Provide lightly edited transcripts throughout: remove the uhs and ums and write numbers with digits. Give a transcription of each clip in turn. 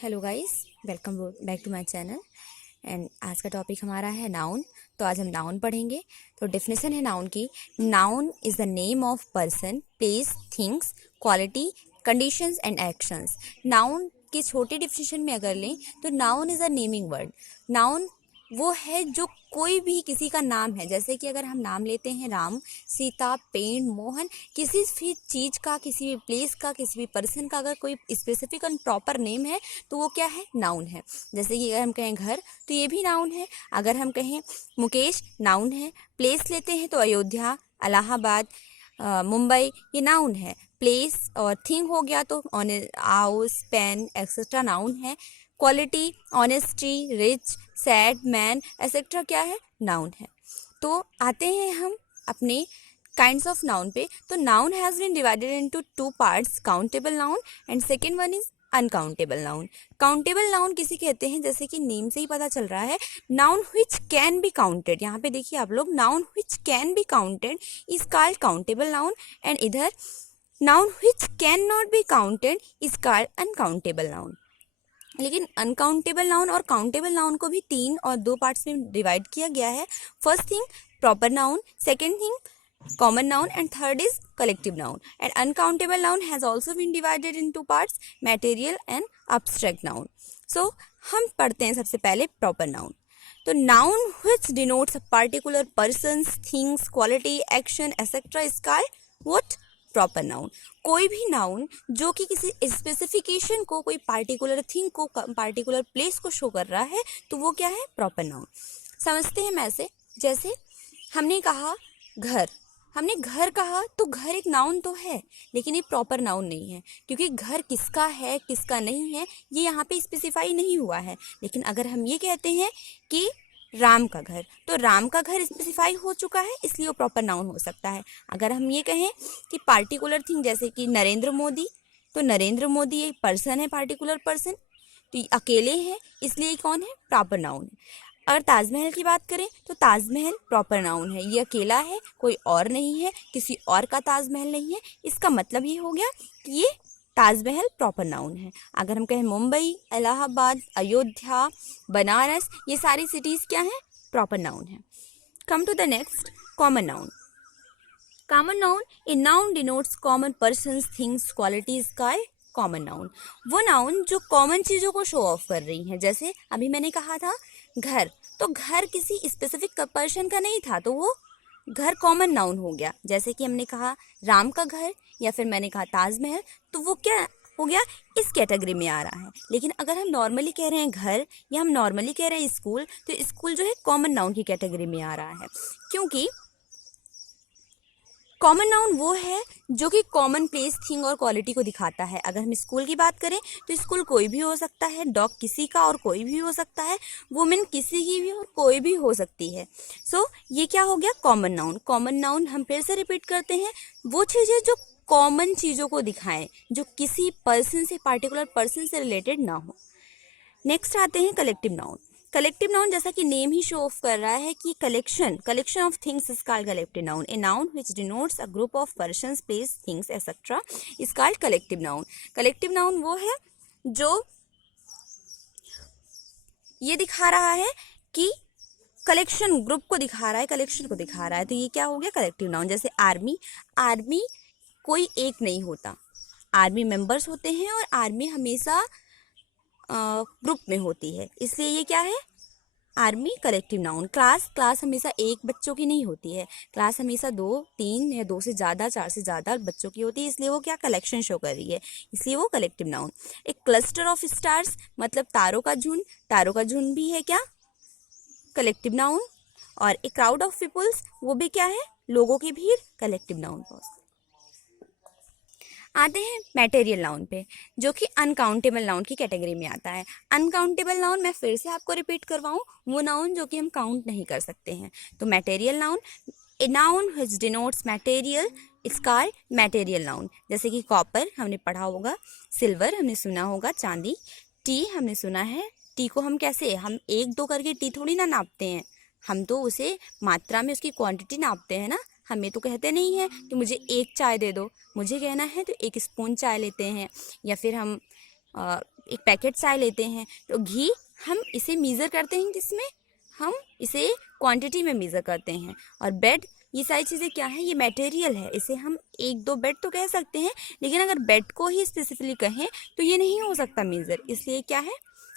Hello guys, welcome back to my channel. And आज का topic हमारा है नाउन। तो आज हम नाउन पढ़ेंगे। तो डेफिनेशन है नाउन की। Noun is the name of person, place, things, quality, conditions and actions. Noun की छोटी डेफिनेशन में अगर लें तो noun is a naming word. Noun वो है जो कोई भी किसी का नाम है। जैसे कि अगर हम नाम लेते हैं राम, सीता, पेड़, मोहन, किसी भी चीज़ का, किसी भी प्लेस का, किसी भी पर्सन का अगर कोई स्पेसिफिक एंड प्रॉपर नेम है तो वो क्या है? नाउन है। जैसे कि अगर हम कहें घर तो ये भी नाउन है। अगर हम कहें मुकेश, नाउन है। प्लेस लेते हैं तो अयोध्या, इलाहाबाद, मुंबई, ये नाउन है। प्लेस और थिंग हो गया तो हाउस, पेन एक्सेट्रा नाउन है। Quality, honesty, rich, sad, man etcetera क्या है? नाउन है। तो आते हैं हम अपने काइंड्स ऑफ नाउन पे। तो noun has been divided into two parts, countable noun and second one is uncountable noun. Countable noun किसी कहते हैं, जैसे कि नेम से ही पता चल रहा है, noun which can be counted. यहाँ पे देखिए आप लोग, noun which can be counted is called countable noun and इधर noun which can not be counted is called uncountable noun. लेकिन अनकाउंटेबल नाउन और काउंटेबल नाउन को भी तीन और दो पार्ट्स में डिवाइड किया गया है। First thing proper noun, second thing common noun and third is collective noun. And uncountable noun has also been divided into parts, material and abstract noun. So हम पढ़ते हैं सबसे पहले proper noun. तो noun which denotes a particular persons, things, quality, action etc. is called what? Proper noun. कोई भी noun जो कि किसी स्पेसिफिकेशन को, कोई पार्टिकुलर थिंग को, पार्टिकुलर प्लेस को शो कर रहा है तो वो क्या है? Proper noun. समझते हैं ऐसे, जैसे हमने कहा घर, हमने घर कहा तो घर एक नाउन तो है लेकिन ये प्रॉपर नाउन नहीं है, क्योंकि घर किसका है किसका नहीं है ये यहाँ पे स्पेसिफाई नहीं हुआ है। लेकिन अगर हम ये कहते हैं कि राम का घर, तो राम का घर स्पेसिफाई हो चुका है, इसलिए वो प्रॉपर नाउन हो सकता है। अगर हम ये कहें कि पार्टिकुलर थिंग, जैसे कि नरेंद्र मोदी, तो नरेंद्र मोदी एक पर्सन है, पार्टिकुलर पर्सन, तो ये अकेले हैं इसलिए कौन है? प्रॉपर नाउन है। अगर ताजमहल की बात करें तो ताजमहल प्रॉपर नाउन है, ये अकेला है, कोई और नहीं है, किसी और का ताजमहल नहीं है, इसका मतलब ये हो गया कि ये ताजमहल प्रॉपर नाउन है। अगर हम कहें मुंबई, इलाहाबाद, अयोध्या, बनारस, ये सारी सिटीज़ क्या हैं? प्रॉपर नाउन है। Come to the next, common noun. Common noun, a noun denotes common persons, things, qualities का कॉमन नाउन। वो नाउन जो कॉमन चीज़ों को शो ऑफ कर रही हैं। जैसे अभी मैंने कहा था घर, तो घर किसी स्पेसिफिक पर्सन का नहीं था तो वो घर कॉमन नाउन हो गया। जैसे कि हमने कहा राम का घर या फिर मैंने कहा ताजमहल, तो वो क्या हो गया? इस कैटेगरी में आ रहा है। लेकिन अगर हम नॉर्मली कह रहे हैं घर या हम नॉर्मली कह रहे हैं स्कूल, तो स्कूल जो है कॉमन नाउन की कैटेगरी में आ रहा है, क्योंकि कॉमन नाउन वो है जो कि कॉमन प्लेस, थिंग और क्वालिटी को दिखाता है। अगर हम स्कूल की बात करें तो स्कूल कोई भी हो सकता है, डॉग किसी का और कोई भी हो सकता है, वुमेन किसी की भी और कोई भी हो सकती है। सो ये क्या हो गया? Common noun. कॉमन नाउन हम फिर से रिपीट करते हैं, वो चीज़ें जो कॉमन चीज़ों को दिखाएं, जो किसी पर्सन से, पार्टिकुलर पर्सन से रिलेटेड ना हो। नेक्स्ट आते हैं कलेक्टिव नाउन। कलेक्टिव नाउन, जैसा कि नेम ही शो ऑफ कर रहा है कि collection of things is called collective noun. A noun which denotes a group of persons, place, things etcetera is called collective noun. Collective noun वो है जो ये दिखा रहा है कि कलेक्शन, ग्रुप को दिखा रहा है, कलेक्शन को दिखा रहा है, तो ये क्या हो गया? Collective noun. जैसे आर्मी, आर्मी कोई एक नहीं होता, आर्मी मेंबर्स होते हैं और आर्मी हमेशा ग्रुप में होती है, इसलिए ये क्या है? Army collective noun. Class, class हमेशा एक बच्चों की नहीं होती है, क्लास हमेशा 2, 3 या 2 से ज़्यादा, 4 से ज़्यादा बच्चों की होती है, इसलिए वो क्या? कलेक्शन शो कर रही है, इसलिए वो कलेक्टिव नाउन। एक क्लस्टर ऑफ स्टार्स मतलब तारों का झुंड, तारों का झुंड भी है क्या? Collective noun. और एक क्राउड ऑफ पीपल्स, वो भी क्या है? लोगों की भीड़, कलेक्टिव नाउन। आते हैं मैटेरियल नाउन पे, जो कि अनकाउंटेबल नाउन की कैटेगरी में आता है। अनकाउंटेबल नाउन, मैं फिर से आपको रिपीट करवाऊँ, वो नाउन जो कि हम काउंट नहीं कर सकते हैं। तो material noun, a noun which denotes material is called material noun. जैसे कि कॉपर हमने पढ़ा होगा, सिल्वर हमने सुना होगा, चांदी, टी हमने सुना है। टी को हम कैसे, हम 1 2 करके टी थोड़ी ना नापते हैं, हम तो उसे मात्रा में उसकी क्वांटिटी नापते हैं ना। हमें तो कहते नहीं है कि मुझे 1 चाय दे दो, मुझे कहना है तो 1 स्पून चाय लेते हैं, या फिर हम एक पैकेट चाय लेते हैं तो घी हम इसे मेज़र करते हैं, जिसमें हम इसे क्वांटिटी में मेज़र करते हैं। और बेड, ये सारी चीज़ें क्या है, ये मटेरियल है, इसे हम एक दो बेड तो कह सकते हैं, लेकिन अगर बेड को ही स्पेसिफिकली कहें तो ये नहीं हो सकता मेज़र, इसलिए क्या है,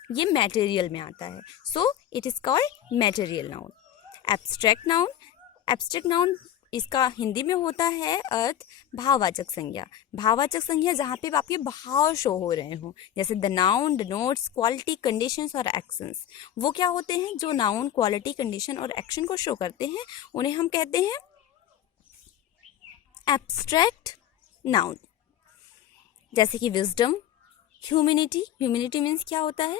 ये मटेरियल में आता है। सो it is called material noun. Abstract noun, abstract noun इसका हिंदी में होता है अर्थ भाववाचक संज्ञा। भाववाचक संज्ञा जहाँ पे आपके भाव शो हो रहे हो, जैसे the noun denotes quality, conditions और एक्शंस। वो क्या होते हैं, जो नाउन क्वालिटी, कंडीशन और एक्शन को शो करते हैं उन्हें हम कहते हैं एब्स्ट्रैक्ट नाउन। जैसे कि विजडम, ह्यूमिनिटी, ह्यूमिनिटी मीन्स क्या होता है,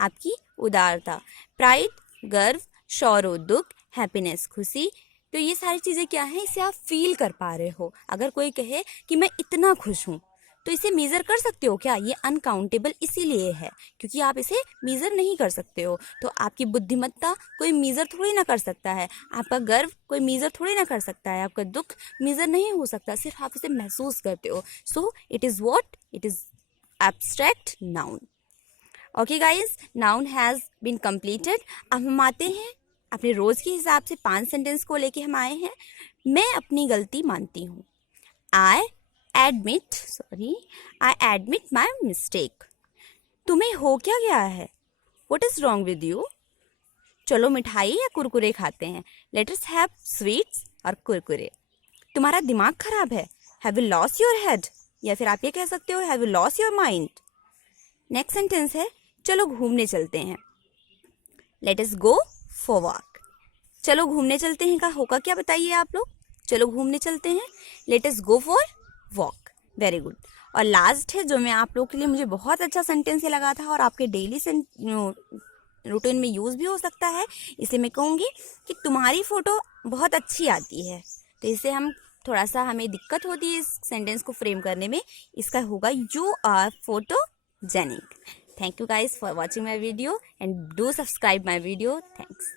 आपकी उदारता। प्राइड, गर्व, शौरो दुख, हैप्पीनेस खुशी। तो ये सारी चीज़ें क्या हैं, इसे आप फील कर पा रहे हो। अगर कोई कहे कि मैं इतना खुश हूँ, तो इसे मेज़र कर सकते हो क्या, ये अनकाउंटेबल इसीलिए है क्योंकि आप इसे मेज़र नहीं कर सकते हो। तो आपकी बुद्धिमत्ता कोई मेज़र थोड़ी ना कर सकता है, आपका गर्व कोई मेज़र थोड़ी ना कर सकता है, आपका दुख मेज़र नहीं हो सकता, सिर्फ आप उसे महसूस करते हो। So it is what, it is abstract noun. Okay guys, noun has been completed. अब हम आते हैं अपने रोज़ के हिसाब से 5 सेंटेंस को लेके हम आए हैं। मैं अपनी गलती मानती हूँ। I admit my mistake. तुम्हें हो क्या गया है, what is wrong with you. चलो मिठाई या कुरकुरे खाते हैं, लेट अस हैव स्वीट्स और कुरकुरे। तुम्हारा दिमाग खराब है, have you lost your head, या फिर आप ये कह सकते हो have you lost your mind. Next sentence है चलो घूमने चलते हैं, let us go for walk. चलो घूमने चलते हैं का होगा क्या बताइए आप लोग, चलो घूमने चलते हैं, let us go for walk. Very good. और लास्ट है जो मैं आप लोग के लिए, मुझे बहुत अच्छा सेंटेंस लगा था और आपके डेली रूटीन में यूज़ भी हो सकता है, इसलिए मैं कहूँगी कि तुम्हारी फ़ोटो बहुत अच्छी आती है। तो इससे हम थोड़ा सा हमें दिक्कत होती है इस सेंटेंस को फ्रेम करने में, इसका होगा you are photogenic. Thank you guys for watching my video and do subscribe my video. Thanks.